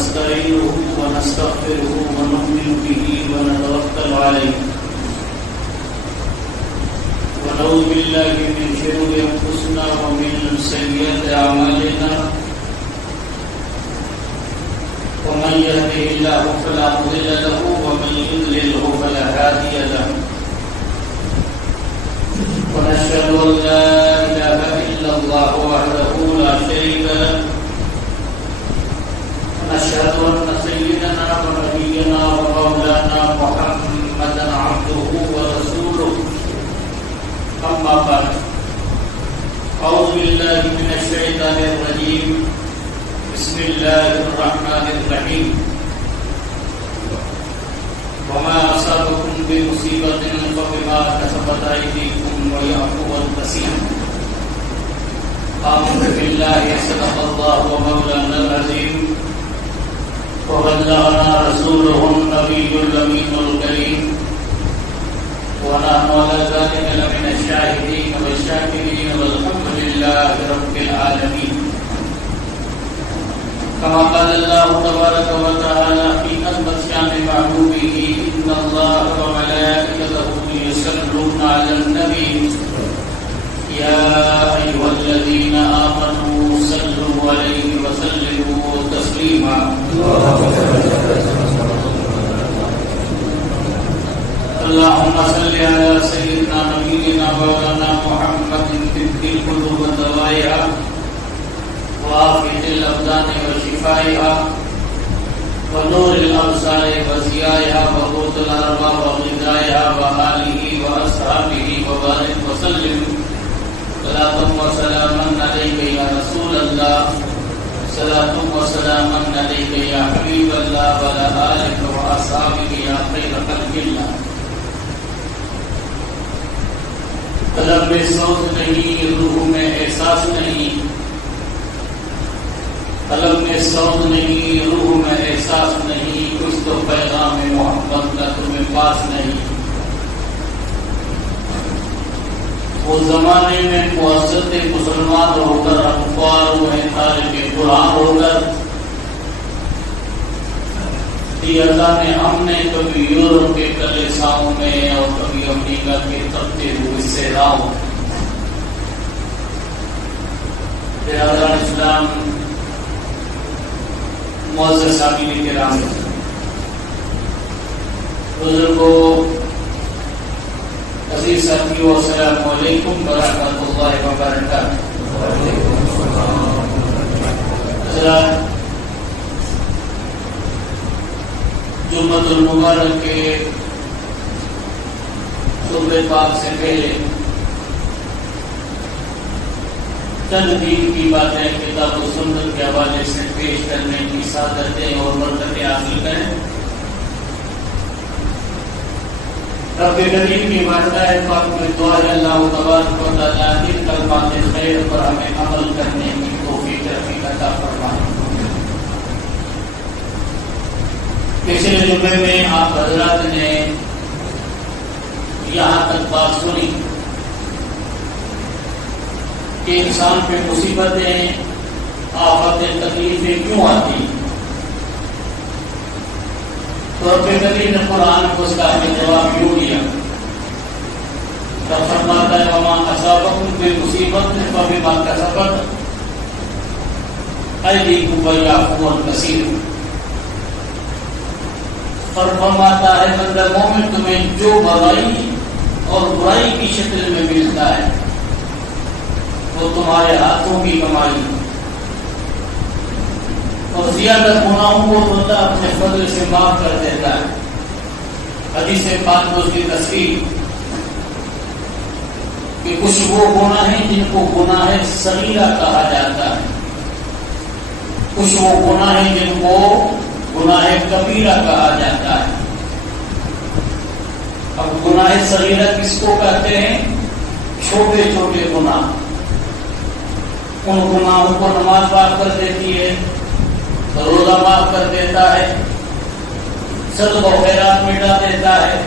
ونستعينه ونستغفره ونؤمن به ونتوكل عليه ونعوذ بالله من شرور أنفسنا ومن سيئات أعمالنا ومن يهده الله فلا مضل له ومن يضلله فلا هادي له ونشهد أن لا إله إلا الله وحده لا شريك له ونشهد أن سيدنا ونبينا ومولانا محمدا عبده ورسوله أما بعد أعوذ بالله من الشيطان الرجيم بسم الله الرحمن الرحيم وما أصابكم بمصيبة فبما كسبت أيديكم ويعفو عن كثير آمنت بالله صدق الله ومولانا العظيم وبلغنا رسوله النبي الأمين الكريم ونحن على ذلك لمن الشاهدين والشاكرين والحمد لله رب العالمين كما قال الله تبارك وتعالى في أثبت شأن محبوبه إن الله وملائكته يصلون على النبي يا أيها الذين آمنوا صلوا عليه وسلموا تسليما اللهم صل على سيدنا نبينا مولانا محمد طب القلوب ودوائها وعافية الأبدان وشفائها ونور الأبصار وضيائها وقوت الأرواح وغذائها وآله وأصحابه وبارك وسلم صلاة وسلاما عليك يا رسول الله صلاة وسلاما عليك يا حبيب الله وعلى آلك وأصحابك يا خير خلق الله قلب میں سوچ نہیں روح میں احساس نہیں قلب میں سوچ نہیں روح میں احساس نہیں کچھ تو پیغام محبت کا تمہیں پاس نہیں وہ زمانے میں معزز مسلمان ہو کر اخبار ہوئے طالب قرآن ہو کر نے ہم نے کبھی یورپ کے کلیساؤں میں اور کبھی امریکہ کے تبتے ہوئے صحراؤں برادران اسلام معزز سامعین کرام بزرگوں عزیز ساتھیوں السلام علیکم ورحمۃ اللہ وبرکاتہ حضرات جمعۃ المبارک کے صبح پاک سے پہلے چند دین کی باتیں کتاب و سنت کے حوالے سے پیش کرنے کی سعادتیں اور برکتیں حاصل کریں رب کریم کی بارگاہ پاک میں دعا ہے اللہ تبارک و تعالیٰ ان کلمات خیر پر ہمیں عمل کرنے کی توفیق عطا فرمائے پچھلے جمعے میں آپ حضرات نے یہاں تک بات سنی کہ انسان پہ مصیبتیں آفتیں تکلیفیں کیوں آتی تو رب کریم نے قرآن کو اس کا جواب یوں دیا تب فرماتا ہے وما اصابکم بمصیبت فبما کسبت ایدیکم ویعفو عن کثیر اور فرماتا ہے بندہ مومن تمہیں جو برائی اور برائی کی شکل میں ملتا ہے وہ تمہارے ہاتھوں کی کمائی اور زیادہ گناہوں کو اللہ اپنے فضل سے معاف کر دیتا ہے حدیث پاک میں اس کی تصویر کہ کچھ وہ گناہ ہیں جن کو گناہ صغیرہ کہا جاتا ہے کچھ وہ گناہ ہیں جن کو گناہ کبیرہ کہا جاتا ہے اب گناہ صغیرہ کس کو کہتے ہیں چھوٹے چھوٹے گناہ ان گناہوں کو نماز معاف کر دیتی ہے روزہ معاف کر دیتا ہے صدقہ و خیرات مٹا دیتا ہے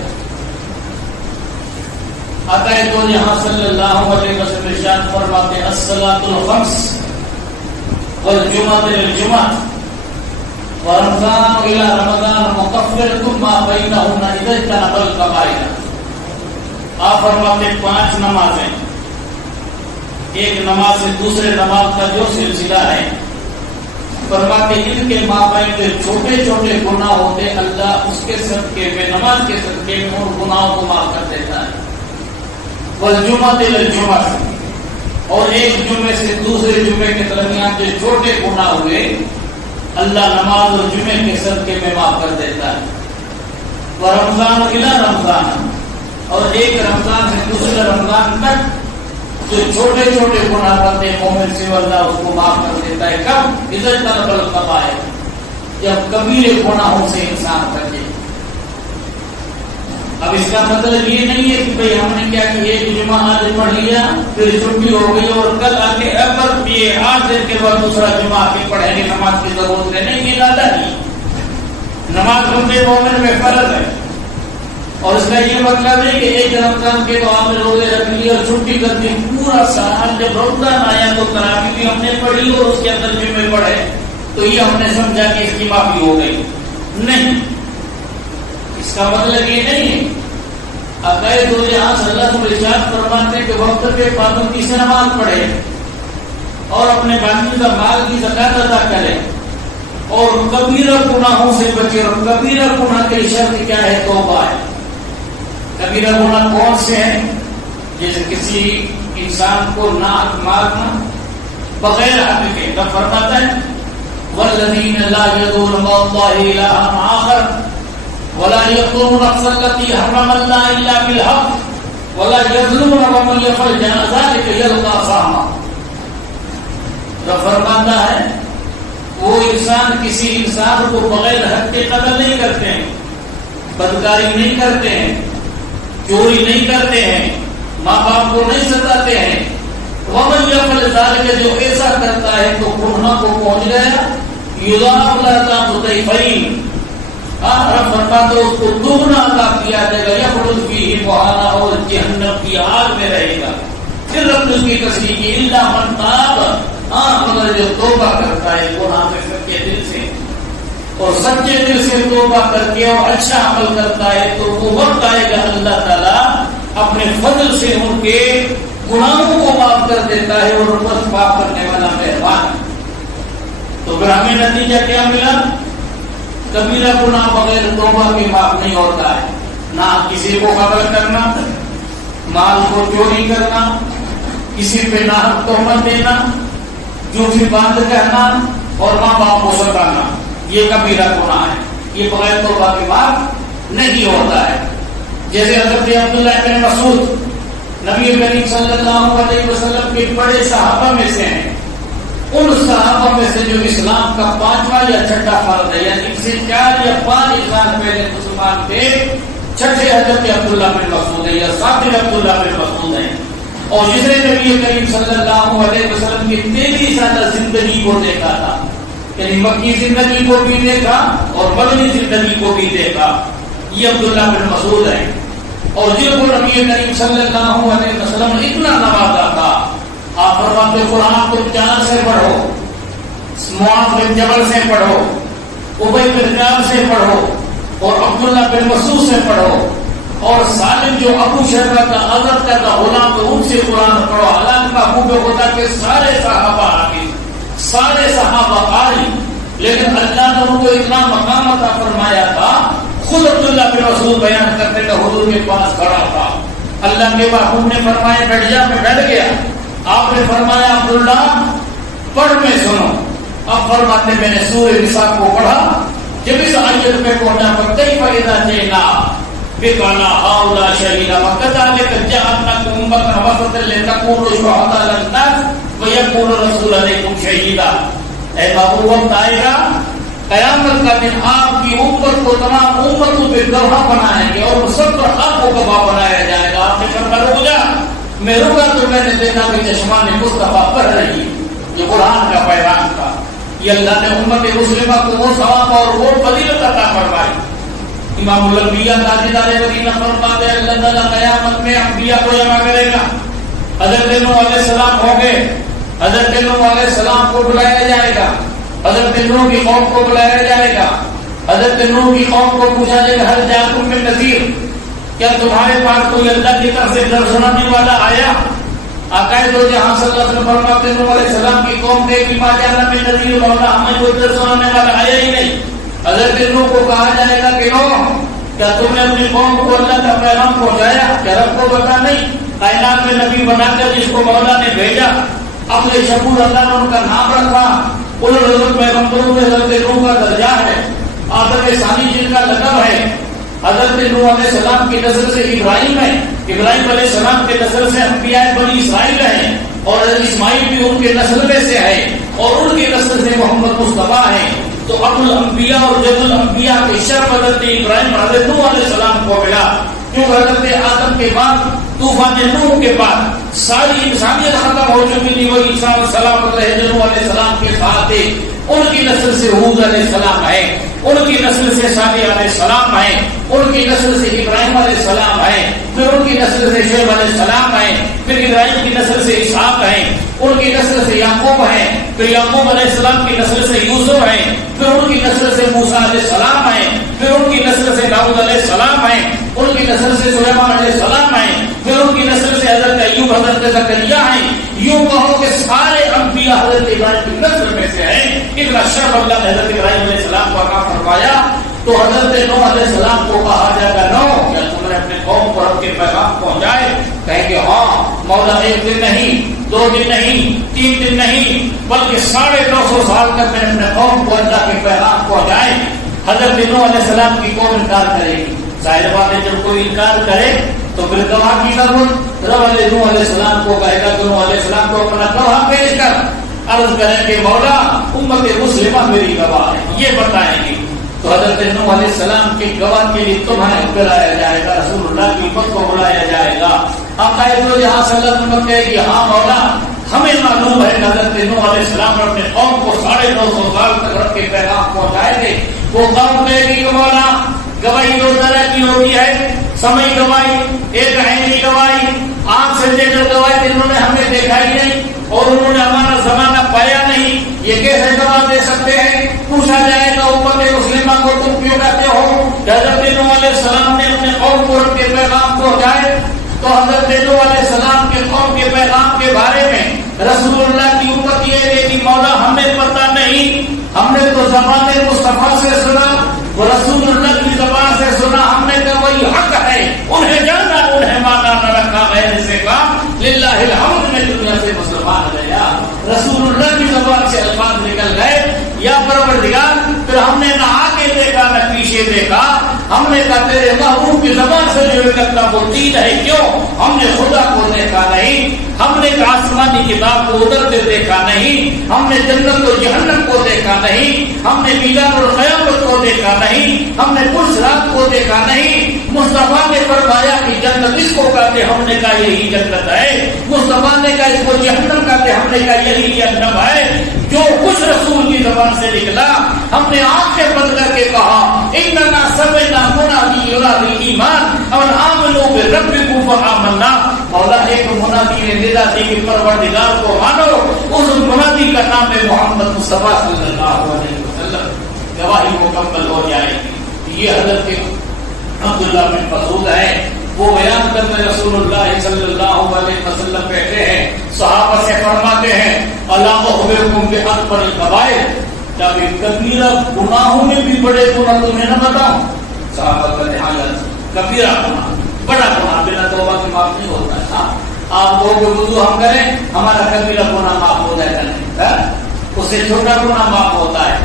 عقائد و یہاں صلی اللہ علیہ وسلم ارشاد فرماتے الصلاۃ الخمس والجمعۃ للجمعہ ورمضان الى رمضان مکفرۃ ما بینہن اذا اجتنب الکبائر. آپ فرماتے 5 نمازیں، ایک نماز سے دوسرے نماز کا جو سلسلہ ہے، فرماتے ان کے مابین جو چھوٹے چھوٹے گناہ ہوتے اللہ اس کے صدقے میں، نماز کے صدقے میں ان گناہوں کو معاف کر دیتا ہے. والجمعۃ الی الجمعۃ، اور ایک جمعے سے دوسرے جمعے کے درمیان جو چھوٹے گناہ ہوئے اللہ نماز اور جمعے کے صدقے میں معاف کر دیتا ہے. ورمضان الی رمضان، اور ایک رمضان سے دوسرے رمضان تک جو چھوٹے چھوٹے گناہ کرتے ہیں مومن سے اللہ اس کو معاف کر دیتا ہے. کب؟ اذا اجتنب الکبائر، جب کبیرے گناہوں سے انسان بچے. اب اس کا مطلب یہ نہیں ہے کہ بھئی ہم نے کیا کہ ایک جمعہ آج پڑھ لیا پھر چھٹی ہو گئی اور کل آ کے ابر پیے 8 دن کے بعد دوسرا جمعہ آ کے پڑھیں گے، نماز کی ضرورت ہے. نہیں، یہ زیادہ نہیں. نماز بندے مومن میں فرض ہے، اور اس کا یہ مطلب ہے کہ ایک رمضان کے تو آپ نے روزے رکھ لی اور چھٹی کر دی، پورا سال جب رمضان آیا تو تراویح بھی ہم نے پڑھی اور اس کے اندر جمعے پڑھے تو یہ ہم نے سمجھا کہ اس کی معافی ہو گئی. نہیں، اس کا مطلب یہ نہیں ہے. عقائد و جہاں صلی اللہ علیہ وسلم فرماتے ہیں کہ وقت پہ پابندی سے نماز پڑھے اور اپنے باقی کا مال کی زکات ادا کرے اور کبیرہ گناہوں سے بچے. اور کبیرہ گناہ کی شرط کیا ہے؟ توبہ ہے. کبیرہ گناہ کون سے ہیں؟ جیسے کسی انسان کو ناحق مارنا بغیر حق کے. رب فرماتا ہے والذین لا یدعون مع اللہ الہا آخر ولا یقتلون النفس التي حرم اللہ الا بالحق ولا یظلمون ومن یفعل ذلک یلقى اثاما. رب فرماتا ہے وہ انسان کسی انسان کو بغیر حق کے قتل نہیں کرتے ہیں، بدکاری نہیں کرتے ہیں، چوری نہیں کرتے ہیں، ماں باپ کو نہیں ستاتے ہیں. ومن یفعل ذلک، جو ایسا کرتا ہے تو گناہ کو پہنچ گیا. یضاعف له ضعفین، رب فرماتا اس کو دگنا عذاب دیا جائے گا. یخلد فیہ مہانا، اور جہنم کی آگ میں رہے گا. پھر رب نے اس کی تصریح کی الا من تاب، مگر جو توبہ کرتا ہے گناہ سے سچے دل سے اور سچے دل سے توبہ کر کے اور اچھا عمل کرتا ہے تو وہ وقت آئے گا اللہ تعالیٰ اپنے فضل سے ان کے گناہوں کو معاف کر دیتا ہے اور ان پر معاف کرنے والا مہربان. تو پھر ہمیں نتیجہ کیا ملا؟ کبیرہ گناہ بغیر توبہ کے معاف نہیں ہوتا ہے. نہ کسی کو قتل کرنا، مال کو چوری کرنا، کسی پہ ناحق تہمت دینا، جھوٹی بات کہنا اور ماں باپ کو ستانا، یہ کبیرہ گناہ ہے. یہ بغیر توبہ کے معاف نہیں ہوتا ہے. جیسے حضرت عبداللہ بن مسعود نبی کریم صلی اللہ علیہ وسلم کے بڑے صحابہ میں سے ہیں. ان صحابہ میں سے جو اسلام کا 5واں یا 6ٹھا فرد ہے، یعنی ان سے 4 یا 5 انسان پہلے مسلمان تھے، 6ٹھے حضرت عبداللہ بن مسعود ہیں یا 7ویں عبداللہ بن مسعود ہیں. اور جس نے نبی کریم صلی اللہ علیہ وسلم کی 23 سالہ زندگی کو دیکھا تھا، یعنی مکی زندگی کو بھی دیکھا اور مدنی زندگی کو بھی دیکھا، یہ عبداللہ بن مسعود ہیں. اور جن کو نبی کریم صلی اللہ علیہ وسلم نے اتنا نوازا تھا، آپ فرماتے قرآن کو 4 سے پڑھو، معاذ بن جبل سے پڑھو، ابی بن کعب سے پڑھو اور عبداللہ بن مسعود سے پڑھو اور سالم جو ابو شیبہ کا حضرت کا غلام تو ان سے قرآن پڑھو. حالانکہ محبوب ہوتا کہ سارے صحابہ آگے، سارے صحابہ قاری، لیکن اللہ نے ان کو اتنا مقام عطا فرمایا تھا. خود عبداللہ بن مسعود بیان کرتے تھے حضور کے پاس کھڑا تھا، اللہ کے محبوب نے فرمایا بیٹھ جا، میں بیٹھ گیا. آپ نے فرمایا عبداللہ پڑھ میں سنو. اب فرماتے میں نے سورہ نساء کو پڑھا. جب اس آیت میں پہنچا فَكَيْفَ إِذَا جِئْنَا بِكَ هَٰؤُلَاءِ شَهِيدًا وَكَذَٰلِكَ جَعَلْنَاكُمْ أُمَّةً وَسَطًا لِتَكُونُوا شُهَدَاءَ عَلَى النَّاسِ وَيَكُونَ الرَّسُولُ عَلَيْكُمْ شَهِيدًا. اے بابو وقت آئے گا قیامت کا دن، آپ کی امت کو تمام امتوں پہ گواہ بنائیں گے اور سب پر آپ کو گواہ بنایا جائے گا. آپ نے فرمایا رک جا. میں رکا تو میں نے دیکھا کہ چشمان مصطفیٰ پڑھ رہی ہے. یہ قرآن کا پیغام تھا. یہ اللہ نے امت مسلمہ کو وہ ثواب اور وہ فضیلت عطا فرمائی. امام الانبیاء تاجدار مدینہ فرماتے ہیں اللہ تعالیٰ قیامت میں انبیاء کو جمع کرے گا. حضرت نوح علیہ السلام ہوں گے، حضرت نوح علیہ السلام کو بلایا جائے گا حضرت نوح کی قوم کو بلایا جائے گا. حضرت نوح کی قوم کو پوچھا جائے گا هل جاءکم من نذیر، کیا تمہارے پاس کوئی اللہ کی طرف سے ڈر سنانے والا آیا؟ آقا دو جہاں صلی اللہ علیہ وسلم فرماتے ہیں نوح علیہ السلام کی قوم نے کہ ما جاءنا من نذیر، مولا ہمیں کوئی ڈر سنانے والا آیا ہی نہیں. حضرت نوح کو کہا جائے گا کہ نوح کیا تم نے اپنی قوم کو اللہ کا پیغام پہنچایا؟ کیا رب کو پتا نہیں؟ کائنات میں نبی بنا کر جس کو مولا نے بھیجا، اپنے شکور اللہ نے ان کا نام رکھا، ان حضرت پیغمبروں میں حضرت نوح کا درجہ ہے، آدم ثانی جن کا لقب ہے. حضرت نوح علیہ السلام کی نسل سے ابراہیم ہے، ابراہیم علیہ السلام کے نسل سے انبیاء بنی اسرائیل ہیں، اور اسماعیل بھی ان کے نسل میں سے ہے، اور ان کی نسل سے محمد مصطفیٰ ہے. تو ابو الانبیاء اور جد الانبیاء کے شرف حضرت ابراہیم حضرت نوح علیہ السلام کو ملا. کیوں حضرت آدم کے بعد طوفان نوح کے بعد ساری انسانیت ختم ہو چکی تھی، وہ عیسیٰ علیہ السلام علیہ السلام کے ساتھ تھے. ان کی نسل سے ہود علیہ السلام ہے، ان کی نسل سے صالح علیہ السلام ہے، ان کی نسل سے ابراہیم علیہ السلام ہے، پھر ان کی نسل سے شعیب علیہ السلام ہے، پھر ابراہیم کی نسل سے اسحاق ہے، ان کی نسل سے یعقوب ہے، پھر یعقوب علیہ السلام کی نسل سے یوسف ہے، پھر ان کی نسل سے موسیٰ علیہ السلام ہے، پھر ان کی نسل سے داؤد علیہ السلام ہے، ان کی نسل سے سلیمان علیہ السلام ہے، پھر ان کی نسل سے حضرت ایوب حضرت زکریا ہیں. یوں کہو کہ سارے انبیاء حضرت ابراہیم کی نسل میں سے ہیں. اتنا شرف اللہ نے حضرت ابراہیم علیہ السلام کو عطا فرمایا. تو حضرت نوح علیہ السلام کو کہا جائے گا نوح کیا تم نے اپنے قوم کو رب کے پیغام پہنچائے؟ کہیں کہ ہاں مولا، ایک دن نہیں، 2 دن نہیں، 3 دن نہیں، بلکہ 950 سال تک میں نے اپنے قوم کو اللہ کے پیغام پہنچائے. حضرت نوح علیہ السلام کی قوم انکار کرے گی. ظاہر بات ہے جب کوئی انکار کرے تو پھر گواہ کی ضرورت. رب علیہ نوح علیہ السلام کو کہے گا کہ نوح علیہ السلام کو اپنا گواہ پیش کر عرض کریں کہ مولا امت مسلمہ میری گواہ ہے، یہ بتائیں گی. تو حضرت نوح علیہ السلام کے گواہ کے لیے تمہیں بلایا جائے گا، رسول اللہ کی امت کو بلایا جائے گا. آقا دو جہاں صلی اللہ علیہ وسلم کہے گی ہاں مولا ہمیں معلوم ہے کہ حضرت نوح علیہ السلام اپنے قوم کو 950 سال تک رب کے پیغام پہنچائے تھے. وہ قوم کہے گی کہ مولا گواہی 2 طرح کی ہوتی ہے، سمعی گواہی، ایک عینی گواہی، آنکھ سے دیکھ کر گواہی جنہوں نے ہمیں دیکھا ہی نہیں اور انہوں نے ہمارا زمانہ پایا نہیں، یہ کیسے گواہ دے سکتے ہیں؟ پوچھا جائے گا امت مسلمہ کو تم کیوں کہتے ہو کہ حضرت نوح علیہ السلام نے اپنے قوم کو رب کے پیغام پہنچائے؟ تو حضرت نوح علیہ السلام کے قوم کے پیغام کے بارے میں رسول اللہ کی امت یہ ہے کہ مولا ہمیں پتہ نہیں، ہم نے تو زبان مصطفیٰ سے سنا، وہ رسول اللہ کی زبان سے سنا، ہم نے کہا وہی حق ہے، انہیں جانا انہیں مانا نہ رکھا غیر سے کام للہ الحمد میں دنیا سے مسلمان گیا. رسول اللہ کی زبان سے الفاظ نکل گئے یا پروردگار، پھر ہم نے نہ آگے دیکھا نہ پیچھے دیکھا، ہم نے کہا تیرے محبوب کی زبان سے جو لگتا وہ دین ہے. کیوں؟ ہم نے خدا کو دیکھا نہیں، ہم نے آسمانی کتاب کو اترتے دیکھا نہیں، ہم نے جنت و جہنم کو دیکھا نہیں، ہم نے میدان اور قیامت کو دیکھا نہیں، ہم نے کچھ رات کو دیکھا نہیں. مصطفیٰ نے فرمایا کہ جنت اس کو کہتے، ہم نے کہا یہی جنت ہے. مصطفیٰ نے کہا اس کو جہنم کہتے، ہم نے کہا یہی جہنم ہے. جو کچھ رسول کی زبان سے نکلا ہم نے آنکھیں بند کر کے کہا اننا سمعنا منادی ینادی ایمان اور آمنوا بربکم فآمنا. مولا ایک منادی نے ندا دی کہ پروردگار کو مانو، اس منادی کا نام ہے محمد مصطفیٰ صلی اللہ علیہ وسلم. گواہی مکمل ہو جائے گی. یہ حضرت عبداللہ بن مسعود ہے، وہ بیان کرتے رسول اللہ صلی اللہ علیہ وسلم بیٹھے ہیں، صحابہ سے فرماتے ہیں الا اخبرکم باکبر الکبائر، جب کبیرہ گناہوں میں بھی بڑے گناہ تمہیں نہ بتاؤں؟ صحابہ کا حالت کبیرہ گناہ، بڑا گناہ بنا توبہ کی معاف نہیں ہوتا ہے. ہاں آپ لوگ وضو ہم کریں ہمارا کبیرہ گناہ معاف ہو جائے گا نہیں، اس سے چھوٹا گناہ معاف ہوتا ہے.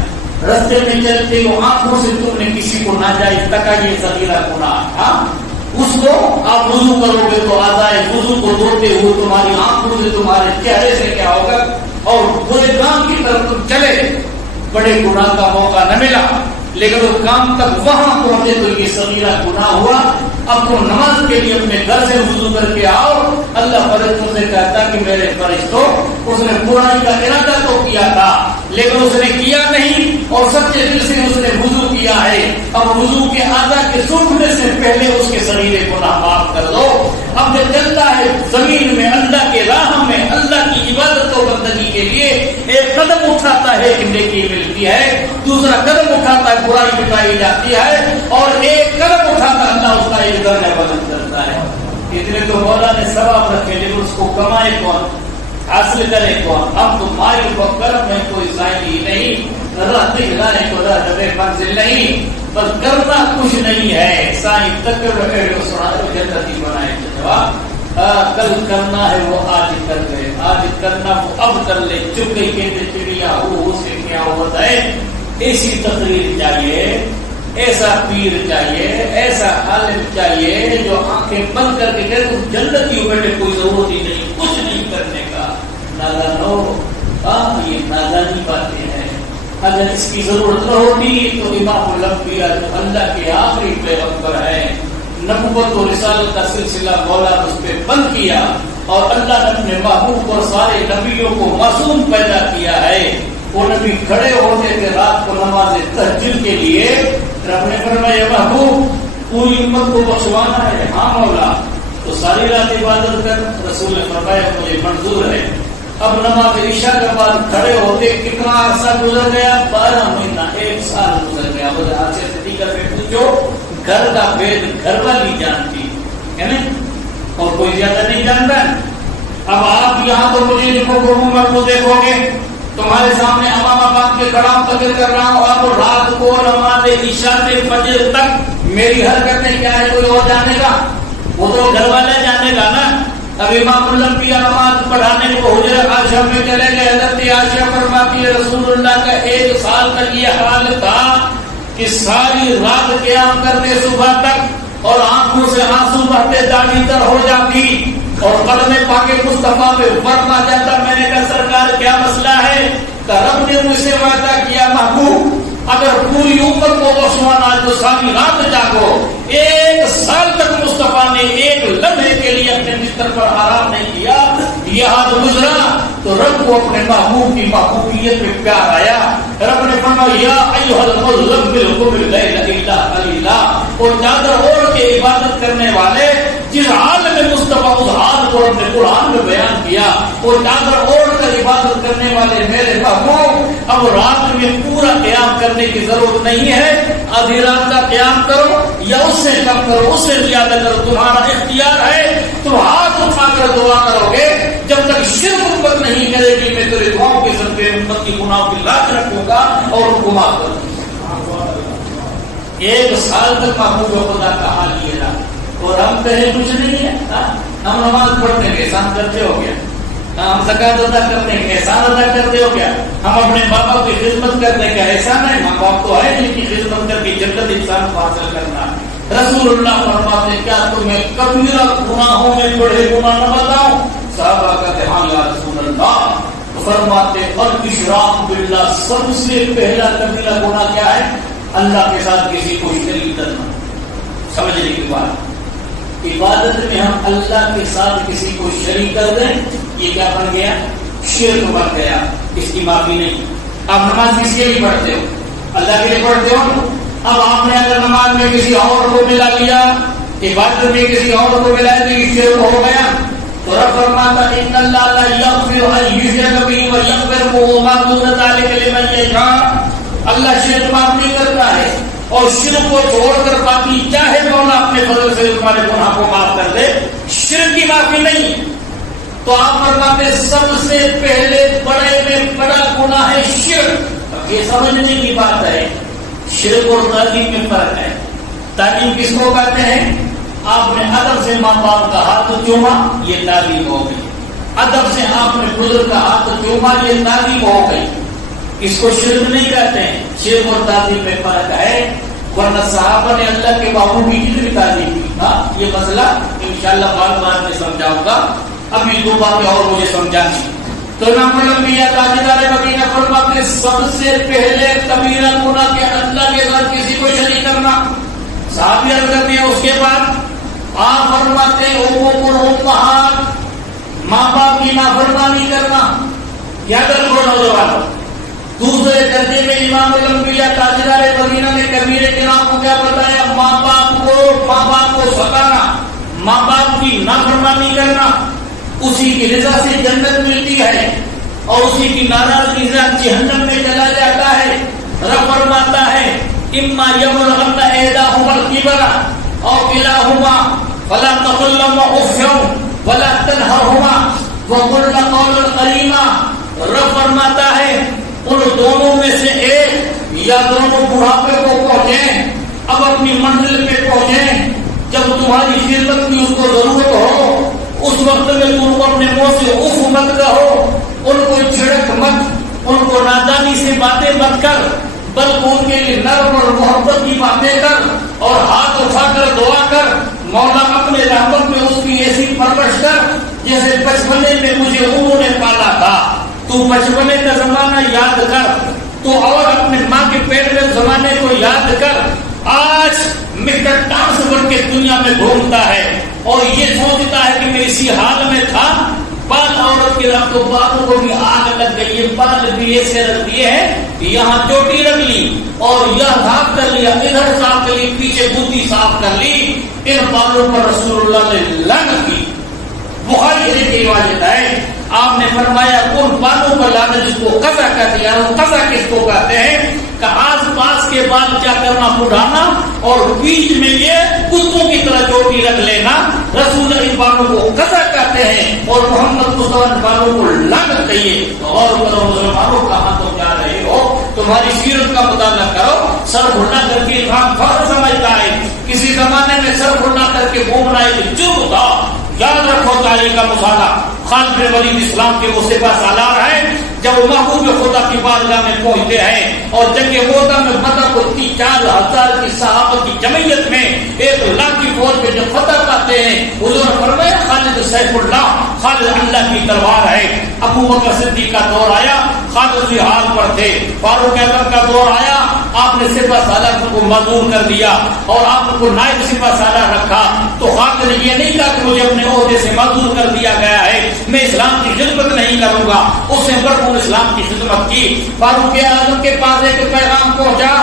رستے میں چلتے ہو آنکھوں سے تم نے کسی کو ناجائز تکا، یہ صغیرہ گناہ. ہاں اس کو آپ وضو کرو گے تو آدائے وضو کو دھوتے ہوئے تمہاری آنکھوں سے تمہارے چہرے سے کیا ہوگا اور برے کام کی طرف تم چلے. بڑے گناہ کا موقع نہ ملا لیکن وہ کام تک وہاں پہنچے تو یہ صغیرہ گناہ ہوا. اب تم نماز کے لیے اپنے گھر سے وضو کر کے آؤ. اللہ فرشتوں سے کہتا کہ میرے فرشتوں اس نے برائی کا ارادہ تو کیا تھا لیکن اس نے کیا نہیں اور سچے دل سے اس نے وضو کیا ہے. اب وضو کے اعضاء کے سوکھنے سے پہلے اس کے صغیرے گناہ معاف کر دو. اب جو چلتا ہے زمین میں اللہ کے راہ میں اللہ کی عبادت و بندگی کے لیے ایک قدم اٹھاتا ہے کہ نیکی ملتی ہے، دوسرا قدم اٹھاتا ہے برائی مٹائی جاتی ہے، اور ایک قدم اٹھاتا اللہ اس کا ایک درجہ بلند کرتا ہے۔ اتنے تو مولا نے ثواب رکھے، لیکن اس کو کمائے کون، حاصل کرے کون؟ ہم تو مائی کو کرم میں کوئی سائنی نہیں، راہ دکھلانے کو راہ منزل نہیں، بس کرنا کچھ نہیں ہے۔ سائیں تک جنتی بنائے جواب کل کرنا ہے وہ آج کر گئے، آج کرنا وہ اب کر لے، چپ گئی کہتے چڑیا ہو سے کیا ہوتا ہے۔ ایسی تقریر چاہیے، ایسا پیر چاہیے، ایسا عالم چاہیے جو آنکھیں بند کر کے کہے تم جنتی ہو بیٹے، کوئی ضرورت ہی نہیں، کچھ نہیں کرنے کا۔ نادانو، یہ نادانی باتیں ہیں۔ اگر اس کی ضرورت نہ ہوتی تو امام الانبیاء جو اللہ کے آخری پیغمبر ہیں، نبوت و رسالت کا سلسلہ مولا نے اس پہ بند کیا، اور اللہ نے اپنے محبوب اور سارے نبیوں کو معصوم پیدا کیا ہے۔ وہ نبی کھڑے ہوتے تھے رات کو نماز تہجد کے لیے، رب نے فرمایا محبوب پوری امت کو بخشوانا ہے، ہاں مولا تو ساری رات عبادت کر۔ رسول نے فرمایا مجھے منظور ہے۔ اب نماز عشاء کے بعد کھڑے ہوتے کتنا عرصہ گزر گیا؟ 12 مہینہ، 1 سال گزر گیا۔ مجھے آج صدیقہ سے پوچھو، گھر کا بید گھر والی جانتی ہے نا، اور کوئی زیادہ نہیں جانتا۔ اب آپ یہاں تو مجھے کو دیکھو گے، تمہارے سامنے امامہ باندھ کے کڑام تقریر کر رہا ہوں، اب رات کو نماز عشاء سے فجر تک میری حرکتیں کیا ہے کوئی اور جانے گا؟ وہ تو گھر والا جانے گا نا۔ اب امام الانبیاء نماز پڑھانے کو حجرہ عائشہ میں چلے گئے، حضرت عائشہ فرماتی ہے رسول اللہ کا 1 سال تک یہ حال تھا کہ ساری رات قیام کرتے صبح تک، اور آنکھوں سے آنسو بہتے، داڑھی تر ہو جاتی، اور قدم پاک مصطفیٰ پہ ورم آ جاتا۔ میں نے کہا سرکار کیا مسئلہ ہے؟ کہ رب نے مجھ سے وعدہ کیا محبوب اگر پوری امت کو بخشوانا تو ساری رات جاگو۔ 1 سال تک مصطفیٰ نے ایک لمحے کے لیے اپنے بستر پر آرام نہیں کیا۔ یہ ہاتھ گزرا تو رب کو اپنے محبوب کی محبوبیت میں پیار آیا۔ رب نے فرمایا یا ایھا المزمل قم اللیل الا قلیلا، اور چادر اوڑھ کے عبادت کرنے والے، جس حال میں مصطفیٰ اس حال کو اپنے قرآن میں بیان کیا، اور چادر اوڑھ کر عبادت کرنے والے میرے محبوب، اب رات میں پورا قیام کرنے کی ضرورت نہیں ہے، آدھی رات کا قیام کرو یا اس سے کم کرو، اس سے زیادہ کرو، تمہارا اختیار ہے۔ تم ہاتھ اٹھا کر دعا کرو گے، جب تک شرک امت نہیں کرے گی میں تیرے دعاؤں کے صدقے امت کی گناہوں کی لاج رکھوں گا اور ان کو معاف کر دوں گا۔ 1 سال تک محبوب خدا کا حال یہ رہا، اور ہم کہیں کچھ نہیں ہے۔ ہم نماز پڑھتے ہیں احسان کرتے ہو گیا، ہم زکات ادا کرتے ہیں احسان ادا کرتے ہو کیا، ہم اپنے ماں باپ کی خدمت کرنے کا احسان ہے، ماں باپ تو ہے جن کی خدمت کر کے جنت انسان کو حاصل کرنا۔ رسول اللہ فرماتے ہیں کیا تمہیں کبیرہ گناہوں میں بڑے گناہ نہ بتاؤں؟ صحابہ کہتے ہاں یا رسول اللہ۔ فرماتے الاشراک باللہ، سب سے پہلا کبیرہ گناہ کیا ہے؟ اللہ کے ساتھ کسی کو شریک کرنا۔ سمجھنے کی بات، عبادت میں ہم اللہ کے ساتھ کسی کو شریک کر دیں، یہ کیا بن گیا؟ شرک بن گیا، اس کی معافی نہیں۔ آپ نماز کس کے لیے پڑھتے ہو؟ اللہ کے لیے پڑھتے ہو۔ اب آپ نے اگر نماز میں کسی اور کو ملا لیا، عبادت میں کسی اور کو ملایا تو یہ شرک ہو گیا۔ تو رب فرماتا ان اللہ لا یغفر ان یشرک بہ ویغفر ما دون ذلک لمن یشاء، اللہ شرک معاف نہیں کرتا ہے، اور شرک کو چھوڑ کر باقی چاہے مولا اپنے فضل سے تمہارے گناہ کو معاف کر دے، شرک کی معافی نہیں۔ تو آپ فرماتے سب سے پہلے بڑے میں بڑا گناہ ہے شرک۔ اب یہ سمجھنے کی بات ہے، شرک اور تعظیم میں فرق ہے۔ تعظیم کس کو کہتے ہیں؟ آپ نے ادب سے ماں باپ کا ہاتھ چوما، یہ تعظیم ہو گئی۔ ادب سے آپ نے بزرگ کا ہاتھ چوما، یہ تعظیم ہو گئی۔ اس کو شرک نہیں کہتے ہیں۔ شرک اور تعظیم میں فرق ہے، ورنہ صحابہ نے اللہ کے محبوب کی کتنی تعظیم کی۔ یہ مسئلہ انشاءاللہ بعد میں سمجھاؤں گا، ابھی 2 باتیں اور مجھے سمجھانی۔ تو امام الانبیاء تاجدار مدینہ فرماتے سب سے پہلے کبیرہ گناہ کے اللہ کے ساتھ کسی کو شریک کرنا۔ صحابی عرض کرتے ہیں اس کے بعد آپ فرماتے حقوق الامہات، ماں باپ کی نافرمانی کرنا۔ یاد رکھو نوجوانوں، دوسرے درجے میں امام الانبیاء تاجدار مدینہ نے کبیرے کے نام کو کیا بتایا؟ ماں باپ کو ستانا، ماں باپ کی نافرمانی کرنا۔ اسی کی رضا سے جنت ملتی ہے، اور اسی کی ناراضگی سے جہنم میں چلا جاتا ہے. رب فرماتا ہے اما یبلغن احداہما الکبر او کلاہما فلا تقل لهما اف ولا تنہرہما وقل قولا کریما. رب فرماتا ہے ان دونوں میں سے ایک یا دونوں بڑھاپے کو پہنچیں, اب اپنی منزل پہ پہنچیں, جب تمہاری خدمت کی اس کو ضرورت ہو اس وقت میں تم کو اپنے منہ سے اف مت کہو, ان کو جھڑک مت, ان کو نادانی سے باتیں مت کر, بلکہ ان کے لیے نرم اور محبت کی باتیں کر اور ہاتھ اٹھا کر دعا کر, مولا اپنے رحمت میں اس کی ایسی پرورش کر جیسے بچپنے میں مجھے انہوں نے پالا تھا. تو بچپنے کا زمانہ یاد کر, تو اور اپنے ماں کے پیٹ میں زمانے کو یاد کر. آج مسٹر ٹامس بن کے دنیا میں گھومتا ہے اور یہ سوچتا ہے کہ میں اسی حال میں تھا. بال عورت کے رب تو بالوں کو بھی آگ لگ گئی ہے, بال بھی ایسے رکھ دیے ہیں, یہاں چوٹی رکھ لی اور یہ صاف کر لیا, ادھر صاف کر لی, پیچھے بوتی صاف کر لی. ان بالوں پر رسول اللہ نے لعنت کی. بخاری شریف کی روایت ہے آپ نے فرمایا ان بالوں پر لعنت جس کو قضا کہتے ہیں. وہ قضا کس کو کہتے ہیں کہ آس پاس کے بال کیا کرنا اڑانا اور بیچ میں یہ کتوں کی طرح چوٹی رکھ لینا. رسول ان بالوں کو قضا کہتے ہیں اور محمد مصطفیٰ بالوں کو لعنت کہیے. اور مسلمانوں کہاں تو جا رہے ہو, تمہاری سیرت کا مطالعہ کرو. سر گھٹنا کر کے انسان فخر سمجھتا ہے, کسی زمانے میں سر گھٹنا کر کے گھومنا ایک جرم تھا. یاد رکھو تاریخ کا مطالعہ. خالد بن ولید اسلام کے وہ سپہ سالار ہیں, جب وہ محبوب خدا کی بارگاہ میں پہنچتے ہیں اور جنگ موتا میں فتح کو 4,000 کی صحابہ کی جمعیت میں 1,00,000 کی فوج میں جب فتح پاتے ہیں, حضور نے فرمایا خالد سیف اللہ, خالد اللہ کی تلوار ہے. ابو بکر صدیق کا دور آیا, خالد بھی حال پر تھے. فاروق اعظم کا دور آیا, آپ نے سپہ سالار کو معذور کر دیا اور آپ کو نائب سپہ سالار رکھا. تو خالد نے یہ نہیں کہا کہ مجھے اپنے عہدے سے معذور کر دیا گیا ہے, میں اسلام کی خدمت نہیں کروں گا. اس نے بھرپور اسلام کی خدمت کی. فاروق اعظم کے پاس ایک پیغام پہنچا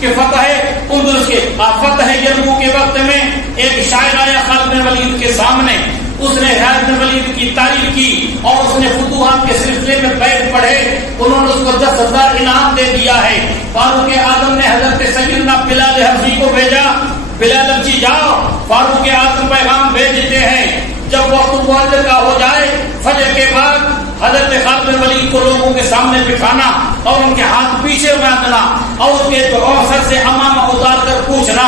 کہ فتح اندلس کے فتح یرموک کے وقت میں ایک شاعر آیا خالد بن ولید کے سامنے. اس نے خالد بن ولید کی تعریف کی اور اس نے فتوحات کے سلسلے میں بیت پڑھے. انہوں نے اس کو 10,000 انعام دے دیا ہے. فاروق اعظم نے حضرت سیدنا بلال حبشی کو بھیجا, بلال حبشی جاؤ. فاروق اعظم پیغام بھیجتے ہیں جب وقت فجر کا ہو جائے, فجر کے بعد حضرت خالد بن ولید کو لوگوں کے سامنے بٹھانا اور ان کے ہاتھ پیچھے باندھنا اور اس کے سر سے امامہ اتار کر پوچھنا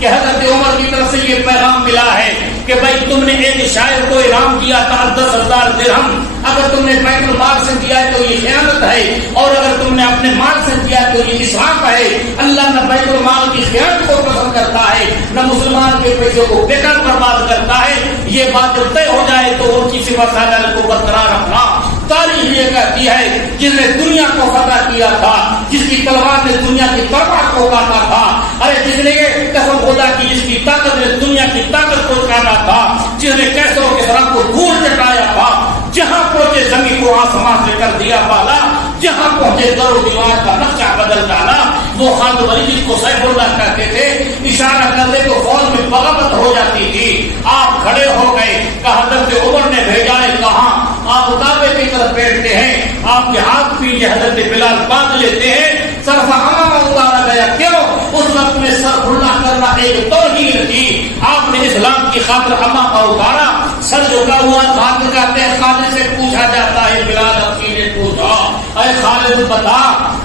کہ حضرت عمر کی طرف سے یہ پیغام ملا ہے کہ بھائی تم نے ایک شاعر کو انعام دیا تھا 10,000 درہم, اگر تم نے بیت المال سے دیا ہے تو یہ خیانت ہے, اور اگر تم نے اپنے مال سے دیا ہے تو یہ اسراف ہے. اللہ نہ بیت المال کی خیانت کو پسند کرتا ہے, نہ مسلمان کے پیسے کو بیکار برباد کرتا ہے. یہ بات جب طے ہو جائے تو ان کی سپہ سالار کو برقرار رکھنا. تاریخ یہ کہتی ہے جس نے دنیا کو فتح کیا تھا, جس کی تلوار نے دنیا کی تلوار کو کاٹا تھا, ارے جس نے قسم خدا کی جس کی طاقت نے دنیا کی طاقت کو کاٹا تھا, جس نے کیسروں کے سرا کو دھول چٹایا تھا, جہاں پہنچے زمین کو آسمان سے کر دیا بالا, جہاں پہنچے در و دیوار کا نقشہ بدل ڈالا. وہ خالد ولید کو سیف اللہ کہتے تھے, اشارہ کرتے تو فوج میں بغاوت ہو جاتی تھی. آپ کھڑے ہو گئے کہ حضرت عمر نے بھیجا ہے, کہاں آپ کعبے کی طرف بیٹھتے ہیں, آپ کے ہاتھ پیچھے حضرت بلال باندھ لیتے ہیں, سر امامہ اتارا گیا. کیوں؟ اس وقت میں سر کھلا کرنا ایک توہین تھی. آپ نے اسلام کی خاطر امامہ اتارا, سر جھکا ہوا خاطر کہتے ہیں. خالد سے پوچھا جاتا ہے, بلال اپنی نے پوچھا, اے خالد بتا,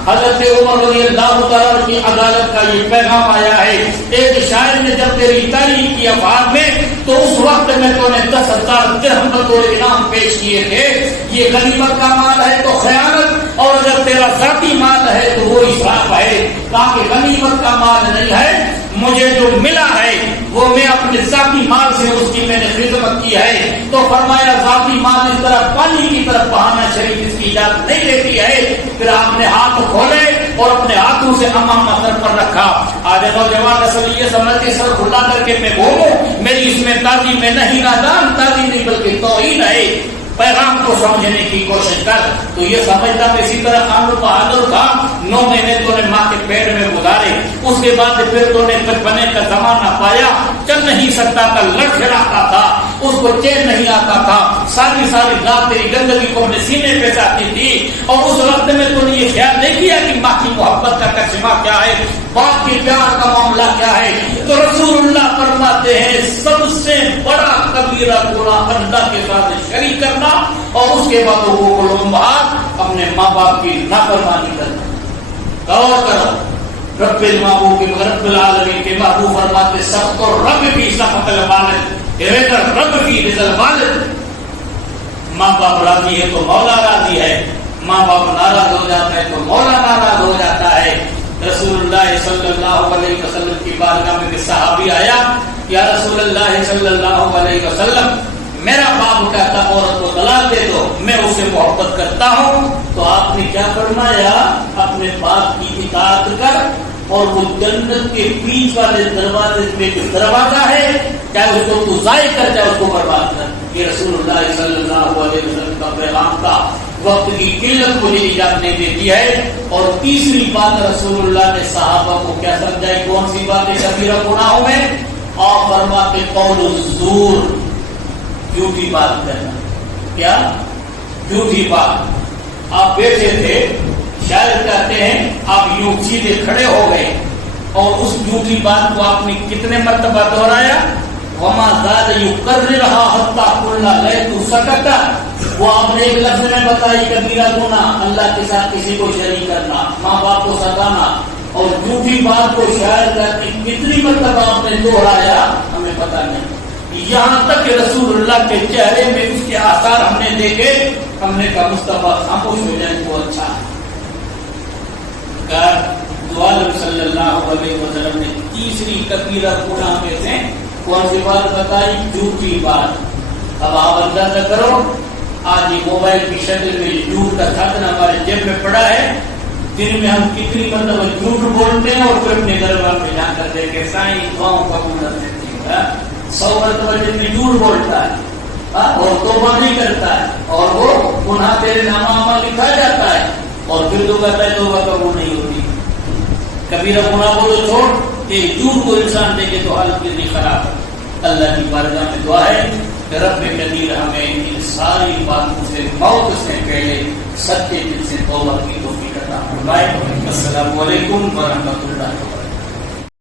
حضرت عمر رضی اللہ تعالیٰ کی عدالت کا یہ پیغام آیا ہے, ایک شاعر نے جب تیری تعریف کی افعال میں تو اس وقت میں تو نے 10,000 درہم بطور انعام پیش کیے تھے. یہ غنیمت کا مال ہے تو خیانت, اور اگر تیرا ذاتی مال ہے تو وہ اسراف ہے. تاکہ غنیمت کا مال نہیں ہے, مجھے جو ملا ہے وہ میں اپنے ذاتی مال سے اس کی میں نے خدمت کی ہے. تو فرمایا ذاتی مال اس طرح پانی کی طرف بہانا شریف اس کی اجازت نہیں دیتی ہے. پھر آپ نے ہاتھ کھولے اور اپنے ہاتھوں سے امامہ سر پر رکھا. آج نوجوان نسل یہ سمجھتے سر کھلا کر کے میں گھوموں, میری اس میں تعظیم میں نہیں, نادان تعظیم نہیں بلکہ توہین ہے. پیغام کو سمجھنے کی کوشش کر. تو یہ سمجھتا میں اسی طرح خان بہادر تھا, 9 مہینے تو نے ماں کے پیٹ میں گزارے, آئے، اس کے بعد پھر تو نے بچپنے کا زمانہ پایا، چل نہیں سکتا تھا، لڑکھڑاتا تھا، اس کو چین نہیں آتا تھا، ساری رات تیری گندگی کو اپنے سینے پہ جاتی تھی، اور اس وقت میں تو نے یہ خیال نہیں کیا کہ ماں کی محبت کا کرشمہ کیا ہے، باپ کے پیار کا معاملہ کیا ہے۔ تو رسول اللہ فرماتے ہیں سب سے بڑا کبیرہ گناہ اللہ کے ساتھ شریک کرنا، اور اس کے بعد حقوق الامہات، اپنے ماں باپ کی نافرمانی کرنا۔ غور کرو، رب المحبوب رب العالمین کے محبوب فرماتے سب کو رب بھی سخت الوالد، رب بھی رضا الوالد۔ ماں باپ راضی ہے تو مولا راضی ہے، ماں باپ ناراض ہو جاتا ہے تو مولا ناراض ہو جاتا ہے۔ رسول اللہ صلی اللہ علیہ وسلم کی بارگاہ میں ایک صحابی آیا، یا رسول اللہ صلی اللہ علیہ وسلم، میرا باپ کہتا عورت کو طلاق دے دو، میں اسے محبت کرتا ہوں۔ تو آپ نے کیا فرمایا؟ اپنے باپ کی اطاعت کر، اور وہ جنت کے بیچ والے دروازے میں جو دروازہ ہے، چاہے اس کو تو ضائع کر چاہے اس کو برباد کر۔ یہ رسول اللہ صلی اللہ علیہ وسلم کا پیغام تھا۔ وقت کی قلت مجھے اجازت نہیں دیتی ہے۔ اور تیسری بات رسول اللہ نے صحابہ کو کیا سمجھائی؟ کون سی بات ہے کبیرہ گناہوں میں؟ آپ فرماتے قول الزور، جھوٹی بات کرنا۔ کیا؟ جھوٹی بات۔ آپ بیٹھے تھے، شاید کہتے ہیں آپ یوں سیدھے کھڑے ہو گئے، اور اس جھوٹی بات کو آپ نے کتنے مرتبہ دہرایا؟ وما زاد یکررھا حتی قلنا لیت سکت۔ وہ آپ نے ایک لفظ میں بتائی کبیرہ گناہ، اللہ کے ساتھ کسی کو شریک کرنا، ماں باپ کو ستانا، اور جھوٹی بات کو شاید کہتے ہیں کتنی مرتبہ آپ نے دہرایا ہمیں پتہ نہیں۔ یہاں تک کہ رسول اللہ کے چہرے میں اس کے آثار ہم نے دیکھے، ہم نے کہا مصطفیٰ خاموش ہو جائے تو اچھا ہے۔ عالم صلی اللہ علیہ وسلم نے تیسری کبیرہ گناہ میں سے کون سی بات بتائی؟ جھوٹی بات۔ اب آپ اندازہ کرو، آج یہ موبائل کی شکل میں جھوٹ کا ساتھ ہمارے جیب میں پڑا ہے، دن میں ہم کتنی مرتبہ جھوٹ بولتے ہیں، اور پھر اپنے دربار میں جا کر دیکھے سائیں دعاؤں کا پورا 100 مرتبہ جتنی جھوٹ بولتا ہے اور توبہ نہیں کرتا ہے، اور وہ گناہ تیرے نامہ لکھا جاتا ہے، اور پھر تو کہتا ہے توبہ قبول نہیں ہوتی۔ کبیرہ گناہ کو تو چھوڑ، ایک جھوٹ کو انسان دیکھے تو حالت کتنی خراب ہے۔ اللہ کی بارگاہ میں دعا ہے کہ رب قدیر ہمیں ان ساری باتوں سے موت سے پہلے سچے دل سے توبہ کی توفیق عطا فرمائے۔ السلام علیکم ورحمۃ اللہ۔